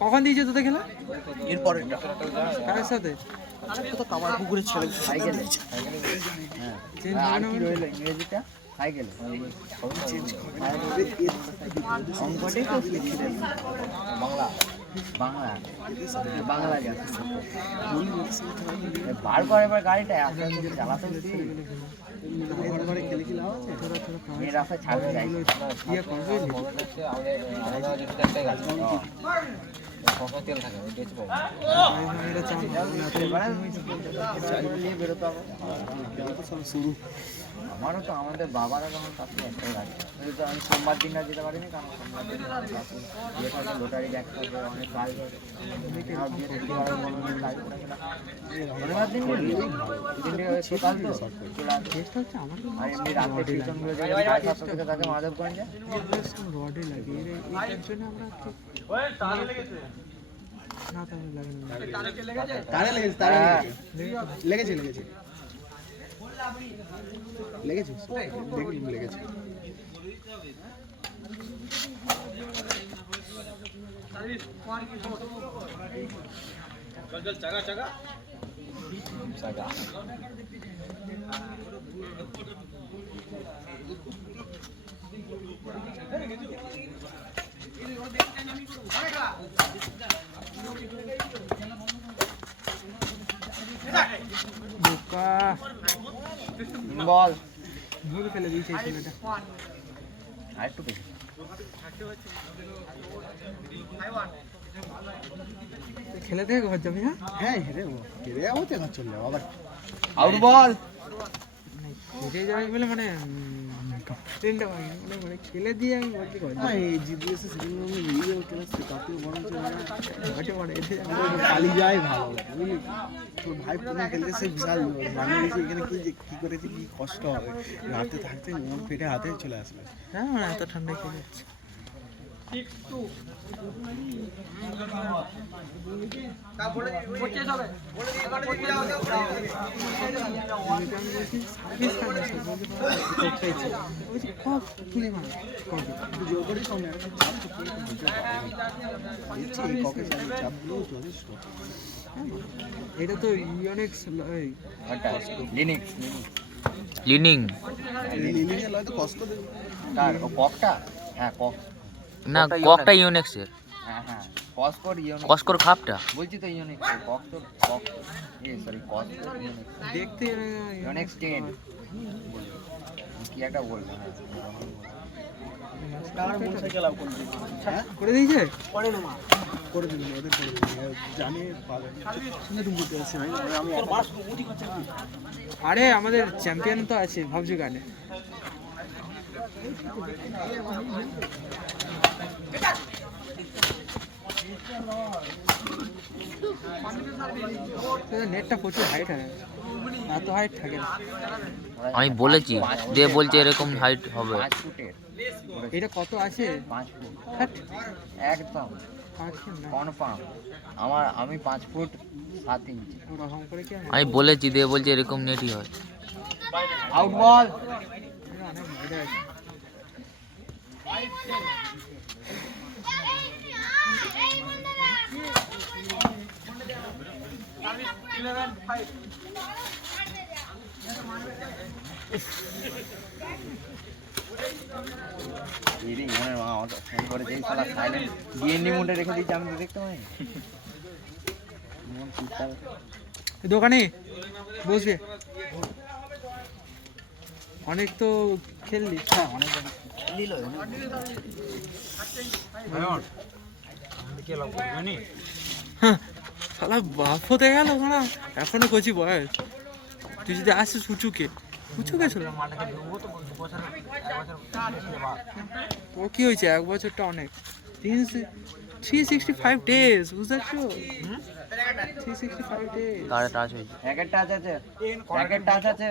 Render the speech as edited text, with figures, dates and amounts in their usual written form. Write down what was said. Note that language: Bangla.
কখন দিয়েছে তোদের খেলা? এরপরে কারের সাথে তো কামার পুকুরের ছেলে সাইকেলে ইংরেজিটা সাইকেলে বাংলা বাংলা বাংলা বার করে এবার গাড়িটা চালাতে রাস্তায় ছাড়তে চাই তেল থাকে শুরু আমারও তো আমাদের বাবারা যখন কাছে একটাই গাড়ি আমি সোমবার দিন না যেতে পারিনি কারণ সোমবার দিন লোটারি ব্যাগ থাকবে অনেক কাজ শনিবার দিন এমনি রাত্রে টিউশনগুলো থেকে তাকে মাধবগঞ্জে রডে লাগে এর জন্য আমরা না তারে লেগেছে লেগেছে দেখি লেগেছে चल चगा चगा चगा বল ভুল ফেলে দিয়েছে ছেলেটা আরেকটু বেশি খেলে থেকে ঘর যাবি? হ্যাঁ হেরে যাবো তো ঘর চলে যাবো আবার আউট বল হেরে যাবি বলে মানে ট্রেনটা মানে খেলে দিয়ে আমি বলছি জিপিএস সেদিন আমি নিয়ে যাবো ক্লাসে তাতেও বরঞ্চ পালি যায় ভালো বুঝলি তোর ভাই পুরো খেলতে সে বিশাল বানিয়ে দিয়েছে এখানে কি করেছে কি কষ্ট হবে রাতে থাকতে মন ফেটে হাতে চলে আসবে হ্যাঁ মানে এত ঠান্ডা খেলে যাচ্ছে এটা তো ইউনিক্স লিনিক্স লিনিং কষ্ট তার ককটা হ্যাঁ কক না ককটা ইউনিক্সের হ্যাঁ হ্যাঁ কসকোর ইউনিক্স কসকোর খাপটা বলছি তো ইউনিক্স কক তো কক সরি কসকোর ইউনিক্স দেখতে ইউনিক্স 10 কি একটা বলবো করে দিয়েছে করে দিবি ওদের করে দিবি জানি পাবে শুনে তুমি বলতে আসছি ভাই আমি আরে আমাদের চ্যাম্পিয়ন তো আছে ভাবছি গানে নেটটা প্রচুর হাইট হয় এত হাইট থাকে না আমি বলেছি যে বলছে এরকম হাইট হবে 5 ফুটের এটা কত আছে 5 ফুট একদম 5 ফুট না কনফার্ম আমি 5 ফুট 7 ইঞ্চি ওরকম করে কি আমি বলেছি দিয়ে বলছে এরকম নেটই হয় আউট বল অনেক মজা আছে দোকানে বসবে অনেক তো খেললি অনেক শালা বাপ হতে গেল না এখনো কচি বয়স তুই যদি আসিস উঁচুকে ছিল ও কি হয়েছে 1 বছরটা অনেক 365 days বুঝতে পারছো 365 days গাড়ি টাচ হয়েছে প্যাকেট টাচ আছে